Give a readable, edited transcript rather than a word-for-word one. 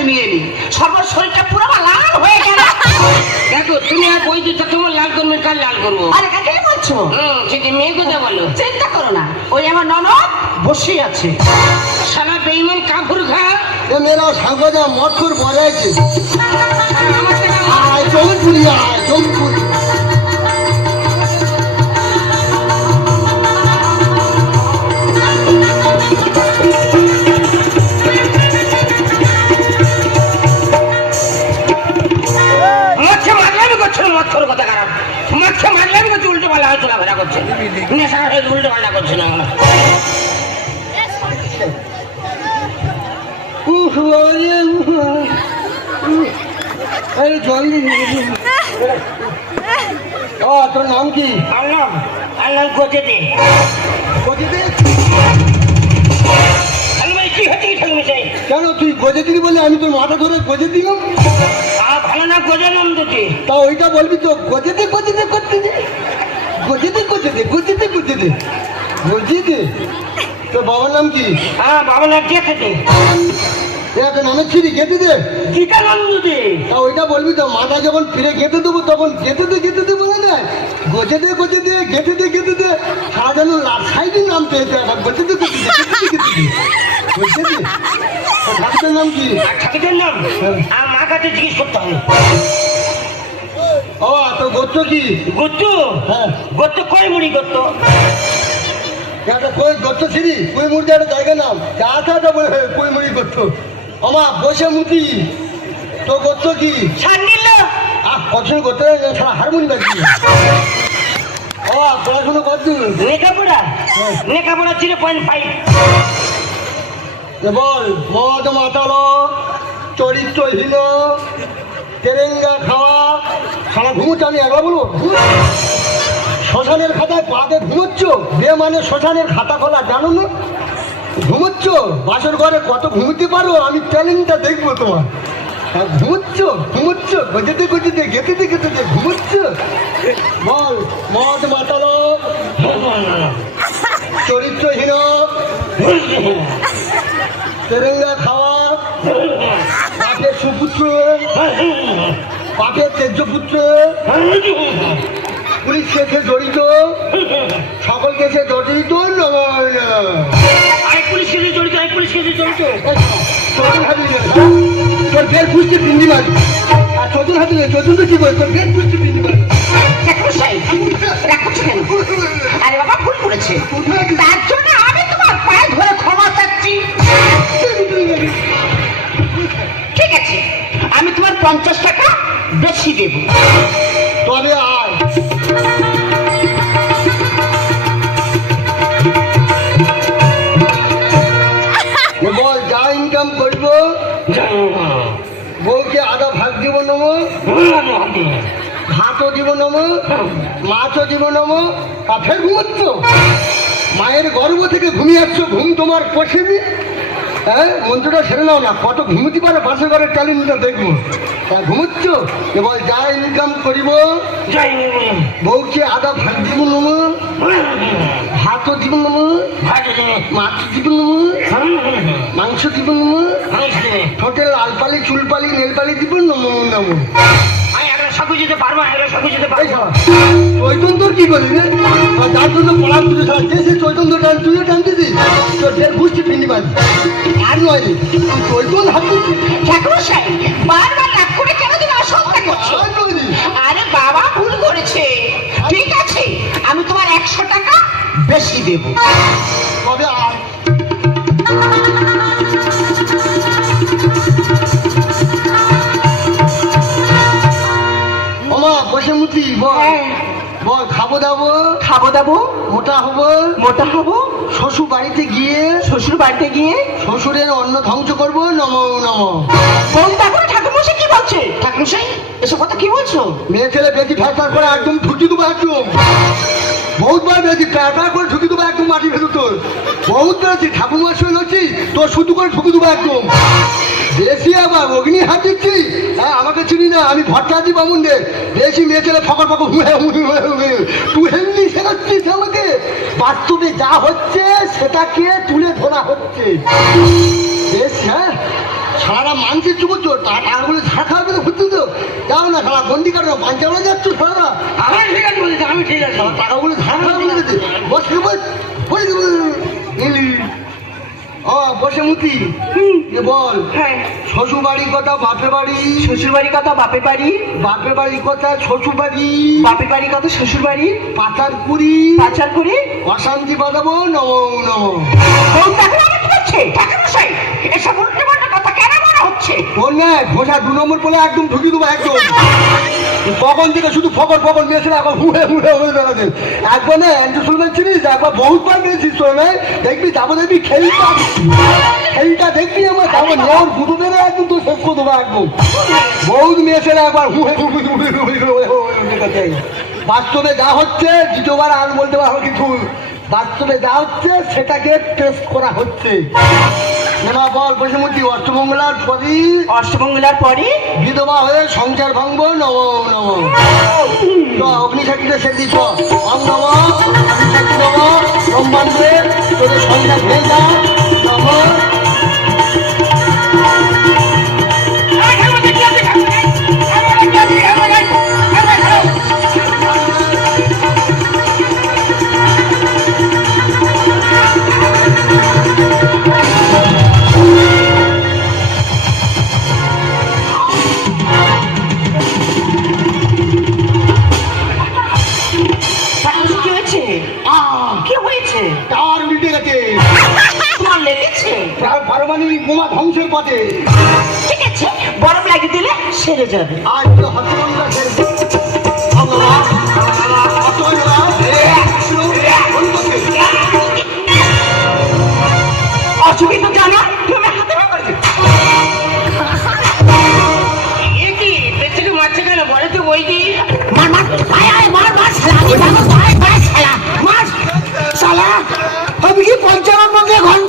সাথে নিয়ে নি, সর্বর শরীরটা পুরো লাল হয়ে গেল। দেখো তুমি আর বই দিচ্ছ, তোমার লাল করবে, কাল লাল করবো। আরে কাকে বলছো? সেটা মেয়ে কথা বলো। চিন্তা করো না, ওই আমার ননদ বসে আছে। সারা বেইমান কাপড় খা মেয়েরা সাংবাদিক মঠুর বজাইছে। আমার থেকে আয় জৌনপুরি, আয় জৌনপুরি। মাছে মারলামি করছে না, মৎসর কথা খারাপ। মাছে মারলামি করছে, উল্টো পাল্টা চলাফেরা করছে, নেশা হয়ে উল্টো পাল্টা করছে না। জল তোর নাম কি? আল্লাহ আল্লাহ গোজে দে কি হচ্ছে কি ঠেলমি চাই? কেন তুই গজে দিলি বলে আমি তোর মাথা ধরে গজে দিলাম? ভালো না গোজে নাম দিতে। তা ওইটা বলবি তো, গজে দে গজে দে করতে দে, গজে দে গজে দে গজে দে গজে দে গজে দে। তোর বাবার নাম কি? বাবা না গেছে দে, একটা নামের ছিড়ি গেঁথে দে। গীতা নন্দ দে। তা ওইটা বলবি তো, মাথা যখন ফিরে গেঁথে দেবো তখন গেঁথে দে বলে দেয়। গজে দে গেঁথে দে সারা যেন সাইডে নামতে হয়েছে। গজে দে গজে দে গজে দে। ঠাকুরের নাম কি? ঠাকুরের নাম মা কাছে জিজ্ঞেস করতে হবে। ও তোর গোত্র কি? গোত্র? হ্যাঁ গোত্র কয় মুড়ি গোত্র? একটা কই গোত্র ছিড়ি কুই মুড়ি একটা জায়গা নাম যা তা বলে কুই মুড়ি গোত্র। আমার বসে মুতি তোর গোত্র কি? সান্ডিল। কখন গোত্র সারা হারমোনি বাজছি। ও পড়াশুনো করছি। লেখাপড়া 0.5। বল মদ মাতালো, চরিত্রহীন, তেরেঙ্গা খাওয়া, সারা ঘুমোচ্ছ। আমি একবার বলবো, শ্মশানের খাতায় পাতে ঘুমোচ্ছ। বিয়ে মানে শ্মশানের খাতা খোলা, জানো না? ঘুমোচ্ছ বাসর ঘরে, কত ঘুমোতে পারো আমি ট্যালেন্টটা দেখবো তোমার। ঘুমোচ্ছ গজে দে গেঁথে দে ঘুমোচ্ছ। বল মদ মাতালো, চরিত্রহীন, তেরেঙ্গা খাওয়া, পাপের সুপুত্র, পাপের তেজপুত্র, পুলিশ কেসে জড়িত, সকল কেসে জড়িত নয়। পুলিশ কেসে জড়িত। চতুর হাতি তোর ফের পুষ্টি পিন্ডি মাছ। আর চতুর হাতি চতুর্থ কি বল, তোর ফের পুষ্টি পিন্ডি মাছ। আরে বাবা ভুল করেছে, তার জন্য আমি তোমার পায়ে ধরে ক্ষমা চাচ্ছি। ঠিক আছে, আমি তোমার 50 টাকা বেশি দেব। তবে আর বল যা ইনকাম করব বউকে আধা ভাগ দিব নম, ভাতও দিব নম, মাছও দিব নম। কাঠের ঘুমোচ্ছ, মায়ের গর্ভ থেকে ঘুমিয়ে আসছো, ঘুম তোমার পশিনি। হ্যাঁ মন্ত্রটা সেরে নাও না, কত ঘুমোতে পারে পাশে ঘরে ট্যালেন্টটা দেখবো। ঘুমোচ্ছ, এবার যা ইনকাম করিব বউকে আধা ভাগ দিব নম, ভাতও দিব নম, মাছ দিব নম, মাংস দিব নম, ঠোঁটে লাল পালি চুলপালি নেলপালি দিব নম নম। চৈতন্যর কি করবি রে? যার জন্য পড়া পুজো ছাড়ছে সে চৈতন্য টান, তুইও টানতেছি, তোর ফের বুঝছি পিন্ডি পাবি। আর নয় রে চৈতন্য হাঁটতেছি। বারবার রাগ করে কেন তুমি অসম্মান করছো? আরে বাবা ভুল করেছে। ঠিক আছে, আমি তোমার 100 টাকা বেশি দেব। তবে আর বসে মুতি বল খাবো দাবো মোটা হবো শ্বশুর বাড়িতে গিয়ে শ্বশুরের অন্ন ধ্বংস করবো নম নম। ঠাকুরমশাই কি বলছে? ঠাকুরমশাই এসব কথা কি বলছো? মেয়ে ছেলে বেশি ফ্যাসফ্যাস করে একদম ঢুকি দেবো, একদম বহুতবার বেশি ফ্যাসফ্যাস করে ঢুকি দেবো একদম মাটি ভেতর। তোর বহুত বেশি ঠাকুরমার সঙ্গে হচ্ছি, তোর শুধু করে ঢুকি দেবো একদম বেশি। আবার অগ্নি হাত দিচ্ছি, হ্যাঁ আমাকে চিনি না, আমি ভট্টাচার্য বামুন রে। বেশি মেয়ে ছেলে ফকর ফকর তুই হেমনি শেখাচ্ছিস আমাকে। বাস্তবে যা হচ্ছে সেটাকে তুলে ধরা হচ্ছে বেশ। হ্যাঁ সারা মানসিক চুপ করছো টাকাগুলো ঝাড় খাওয়াবে তো ঘুরতে তো যাও না সারা বন্দি কাটো পাঞ্চাবলা যাচ্ছ সারা আমি ঠিক আছে বলেছি, আমি ঠিক আছে। সারা টাকাগুলো ঝাড় খাওয়া বলে দিতে বসে বসে মুতি বল হ্যাঁ, শ্বশুর বাড়ির কথা বাপের বাড়ি শ্বশুর বাড়ির কথা বাপের বাড়ি, বাপের বাড়ির কথা শ্বশুর বাড়ি বাপের বাড়ির কথা শ্বশুর বাড়ি, পাচার কুড়ি পাচার করে অশান্তি বাঁধাবো নম নম বউ দেখো না কি করছে টাকা মশাই, এসব উল্টো পাল্টা কথা কেন মনে হচ্ছে? তোর না ঘোষা 2 নম্বর বলে একদম ঢুকিয়ে দেবো একদম কখন থেকে শুধু ফকর ফকর নিয়েছিল এখন হুড়ে হুড়ে হয়ে বেড়াতে একবার না অ্যান্টি সুলমান চিনিস একবার বহুত বার গেছিস তোর না দেখবি যাবো দেখবি খেলটা দেখবি আমার যাবো নেওয়ার গুঁতো দেবে একদম তোর শেষ করে দেবো একদম বহুত মেয়েছিল একবার হুড়ে হুড়ে হুড়ে হুড়ে হুড়ে বাস্তবে যা হচ্ছে দ্বিতীয়বার আর বলতে পারবো কিছু বাস্তবে যা হচ্ছে সেটাকে টেস্ট করা হচ্ছে না বল বসুমতী অষ্টমঙ্গলার পরই অষ্টমঙ্গলার পরে বিধবা হয়ে সংসার ভাঙবো নম নম তো অগ্নিশাকিতে সে দিত অম নম অগ্নিশাকি নম ব্রহ্মাণ্ডে তোদের সংসার ভেঙে যা নম কি হয়েছে? কি হয়েছে? টাওয়ার উল্টে গেছে তোমার লেগেছে? পারমাণবিক বোমা ধ্বংসের পথে ঠিক আছে, বরফ লাগিয়ে দিলে সেরে যাবে। আজ তো হতভঙ্গা ছেড়ে অসুবিধা জানা তুমি হাতে পারবে এ কি পেছনে মারছে কেন বলে তো বই দি মার মার আয় আয় মার মার শালা আমি ভালো ভাই ভাই শালা মার শালা আমি কি পঞ্চানন মধ্যে ঘর